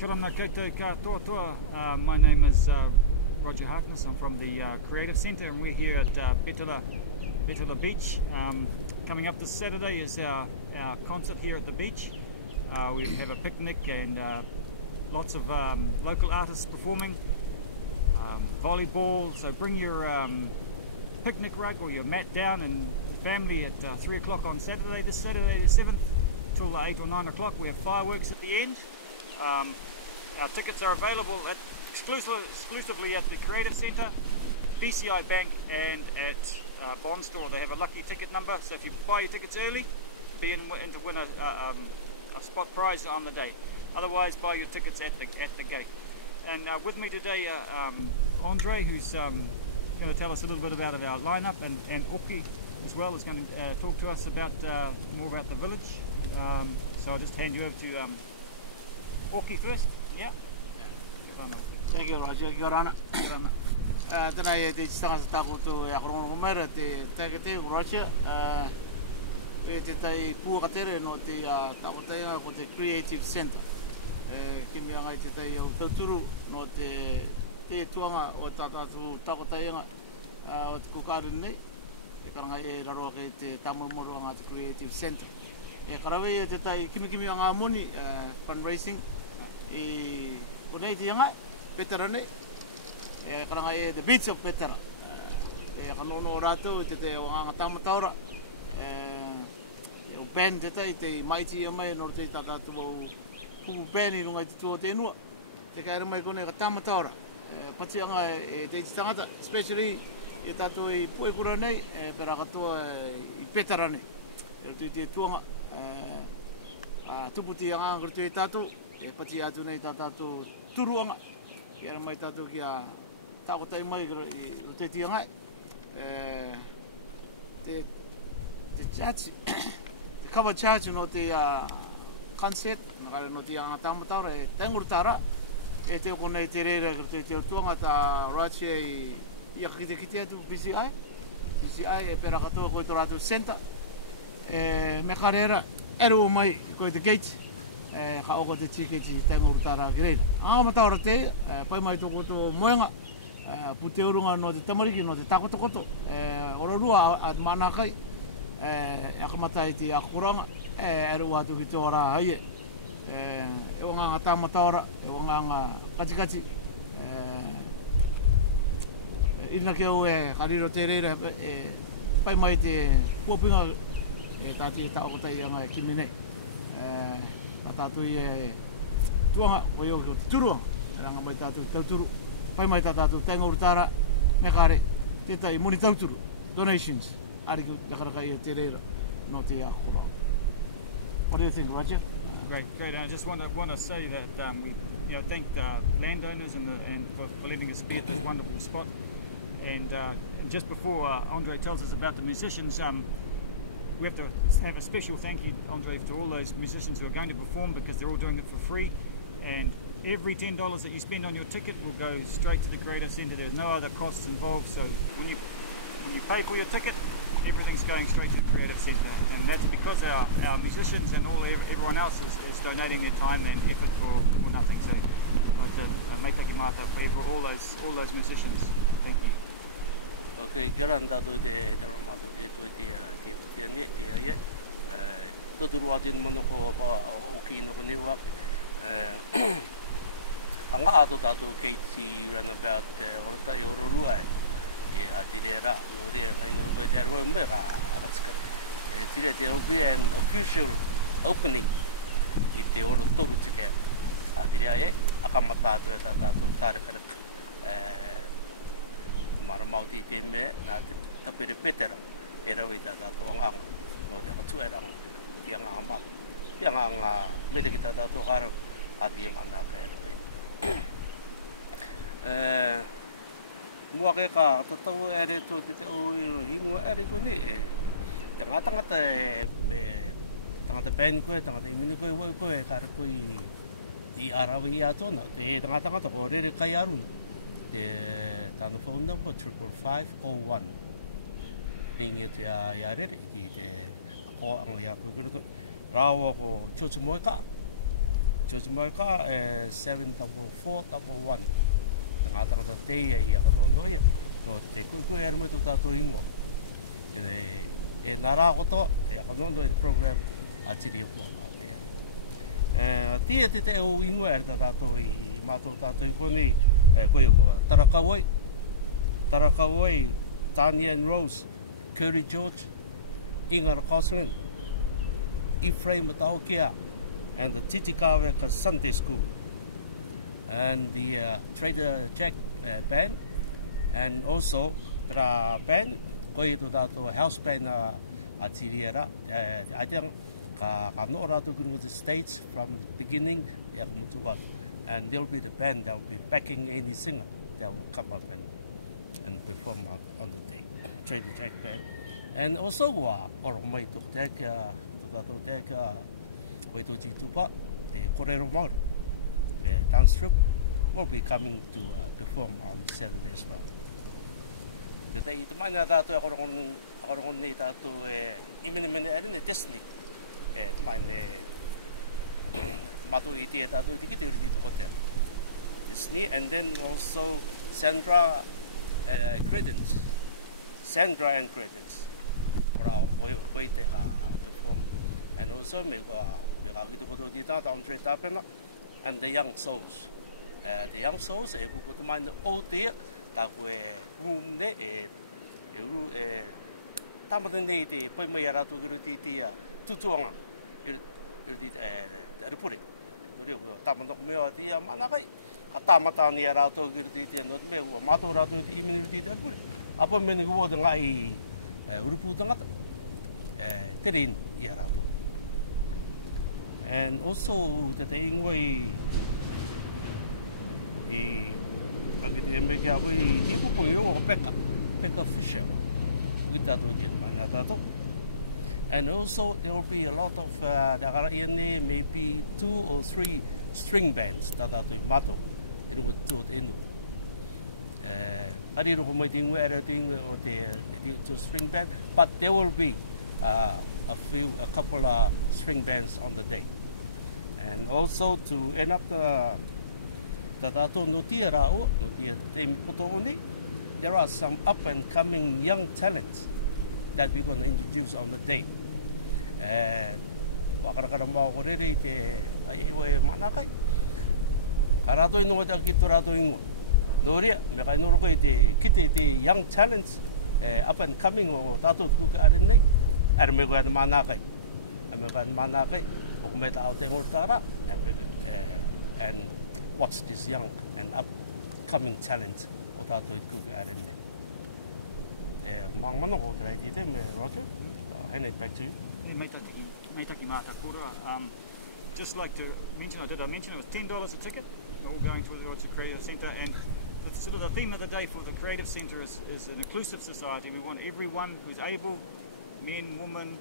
Kia ora koutou katoa. My name is Roger Harkness. I'm from the Creative Centre, and we're here at Betela Beach. Coming up this Saturday is our concert here at the beach. We have a picnic and lots of local artists performing. Volleyball, so bring your picnic rug or your mat down and the family at 3 o'clock on Saturday, this Saturday the 7th, till 8 or 9 o'clock. We have fireworks at the end. Our tickets are available exclusively at the Creative Centre, BCI Bank and at Bond Store. They have a lucky ticket number, so if you buy your tickets early, be in to win a spot prize on the day. Otherwise, buy your tickets at the gate. And with me today, Andre, who's going to tell us a little bit about our lineup, and Oki as well is going to talk to us about more about the village. So I'll just hand you over to Oki first. Yeah. Thank you, Roger. Kia ora. Tēnā e te tangata tākoto e akorono mera te te Roger. E te tai puakatere no te tākotainga ko te Creative Centre. Kimi angai te tai au tauturu no te tuanga o tātātu tākotainga o te kukāru nei. E karanga e raroa ke te tamurumuru anga te Creative Centre. E karawei e te tai kimi anga moni fundraising e konei te angai Betela nei. E karanga e the beach of Betela. E kanono rātou te te wanga tamataura. E o band te tai te maiti e mai no te tātātu au pupu band i runga i te tua te inua. Te kaere mai kone ka tamataura. Pati anga e te tangata, especially e tātou i puekura nei, pera katoa i Betela nei. E tu te tuanga tuputi anga ngurtu e tātou, e pati atu nei tātou turuanga. Ki ara mai tātou ki a tākotai mai i te tiangai. Te charge, te cover charge no te concert, no te anga tamataura e tangurutara. E te oko nei te reira ki te tuanga tā rātia i akakite atu BCI. BCI e pera katoa koe tō rātou centre. Me karera, ero mai koe te gate. Ka oko te tiketi tangurutara ki reira. Mataura te, pai mai toko tō moenga. Pute urunga no te tamariki, no te takotokoto. Ororua a manakai. E akamatai te akuranga. Ero atu ki tō rā haie. E wanga tamataura, e wanga katikati. Ina ke o e kariro te reira, pai mai te puapinga e tāti e tāokotai anga e kimi nei. Ka tātou i tuanga o iau ki o te turuanga. E ranga mai tātou tauturu. Pai mai tātou tangurutara, me kare, te tai moni tauturu, donations. Ariku yakaraka i te reira no te akuranga. What do you think, Roger? Great. I just want to say that we thank the landowners and for letting us be at this wonderful spot. And just before Andre tells us about the musicians, we have to have a special thank you, Andre, to all those musicians who are going to perform, because they're all doing it for free. And every $10 that you spend on your ticket will go straight to the Creative Centre. There's no other costs involved. So when you pay for your ticket, everything's going straight to the Creative Centre, and that's because our musicians and everyone else is donating their time and effort for nothing. So I'd like to make take mata for all those musicians. Thank you. Okay, there will be an official opening in the Rarotonga. Akamata Maramauti Pime, tapi the Betela, Erawita, Tonga, Tuera, Yang Medita Toharo, at the Yanga. Muakeka, Toto, added to the every tangata pen ko tangata mini ko tar ko di arawi ato na de tangata ko re kayaru de telephone number 55501 ni te ya re di ko ang ya ko rawo ko chochmoka George Moka 74411. Ngā tangata te ia i a katonoia. Ko te kuikui anu mai tu tātou ingo. E ngā rā kotoa, e a katono e program a tiri o kua. Tia te o ingo e ta tātou i mātou tātou i koni. Koe o kua. Tarakawoi, Tanya and Rose, Curry George, Inga Rakoslin, Ephraim Mataokia, and the Titikaweka Sunday School, and the Trader Jack band, and also the band, koi to that house band atiriera. I think I know how to go to the States from the beginning, and they'll be the band that will be backing any singer that will come up and perform on the day. Trader Jack band. And also, or my to take way to Jitupa, the Corero Mall, the dance troupe will be coming to perform on Saturday as well. The day to mind that our own need to even a Disney, my Matuiti at hotel. Disney, and then also Sandra Credence. Sandra and Credence. And also and the young souls. The young souls, who mind the old dear that were Tamadani, Pomayara to Tutuanga, the Republic. Tamanok, Manabai, a Tamatani Arato, and Mato upon many word and I Ruputanga. And also the thing we and also there will be a lot of maybe 2 or 3 string bands that are in battle in I don't know where or the string band, but there will be a couple of string bands on the day. And also to end up there are some up and coming young talents that we're going to introduce on the day. Young talents up and coming or and watch this young and upcoming talent without the good back to you. Just like to mention, I mention it was $10 a ticket, all going towards the Creative Centre, and sort of the theme of the day for the Creative Centre is an inclusive society. We want everyone who's able, men, women,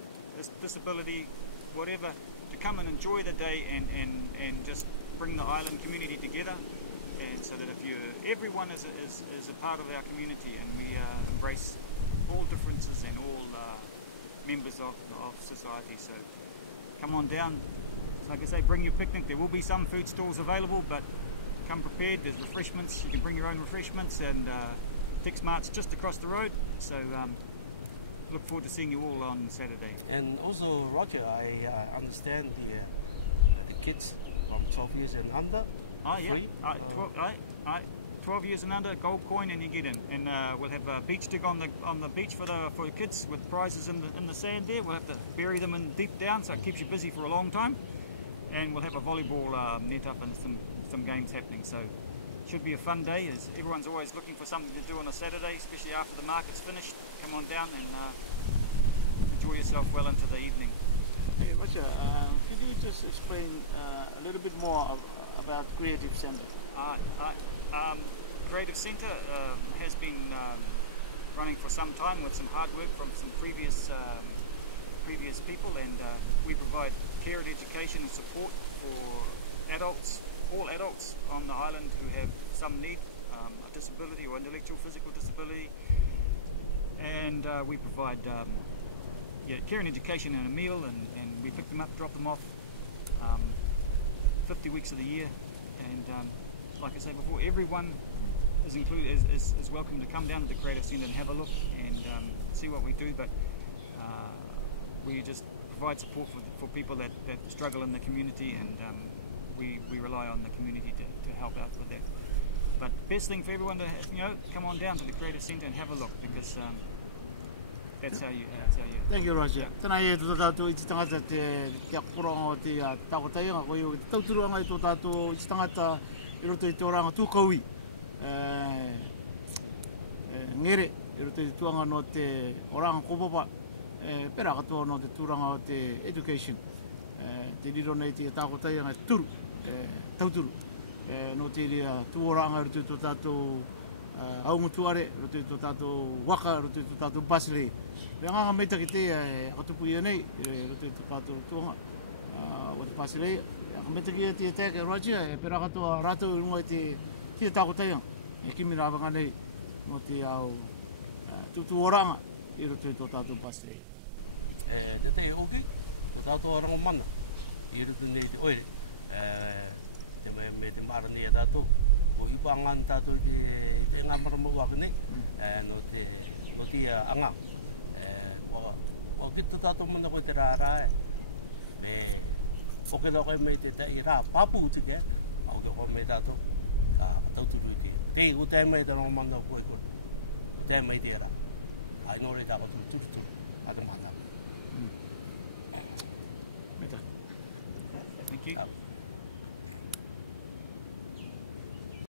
disability, whatever, to come and enjoy the day and just bring the island community together, and so that everyone is a part of our community, and we embrace all differences and all members of society. So come on down. Like I say, bring your picnic. There will be some food stalls available, but come prepared. There's refreshments. You can bring your own refreshments, and Tixmart's just across the road. So look forward to seeing you all on Saturday. And also, Roger, I understand the kids from 12 years and under. Oh yeah, 12 years and under, gold coin, and you get in. And we'll have a beach dig on the beach for the kids with prizes in the sand there. We'll have to bury them in deep down, so it keeps you busy for a long time. And we'll have a volleyball net up and some games happening. So it should be a fun day, as everyone's always looking for something to do on a Saturday, especially after the market's finished. Come on down and enjoy yourself well into the evening. Hey, Roger, could you just explain a little bit more about Creative Centre? Creative Centre has been running for some time with some hard work from some previous people, and we provide care and education and support for adults, all adults on the island who have some need, a disability or intellectual physical disability, and we provide care and education and a meal, and we pick them up, drop them off 50 weeks of the year, and like I said before, everyone is included, is welcome to come down to the Creative Centre and have a look and see what we do. But we just provide support for people that struggle in the community, and we rely on the community to help out with that. But best thing for everyone to come on down to the Creative Centre and have a look, because that's how you. Thank you, Roger. Tēnā tō tātou I te tangata kia koranga o te takotainga, koe o te tauturuanga I tō tātou I te tangata I roto I te oranga tūkaui. Ngere, I roto I te tuanga no te oranga kopapa, pera katoa no te tūranga o te education. Te riro nei te takotainga turu, tauturu. No te rea tūoranga roto I tō tātou aumutuare, roto I tō tātou waka, roto I tō tātou basile. Rea nganga meita ki te katupu ia nei, roto I tō tātou tuanga o te basile. Rea meita ki te teke Roger, pera katoa rātou I runga I te takotainga. Kimi rāwanga nei no te au tūtuoranga I roto I tō tātou basile. Te te oki, te tātou arango mana. I roto nei te oere. Me te marani e tātou. O ipa angan tātou te ngā marama waka nei. No te anga. O ki te tātou mana koe te rārā e. Me whoke da koe me te i rā papu uti kia. Ma o te koe me tātou. Ka tauturu te. Te o te mai te rongo mana koe koe. O te mai te rā. Ai nore tātou tūturu. Ata mana. Meta. Thank you.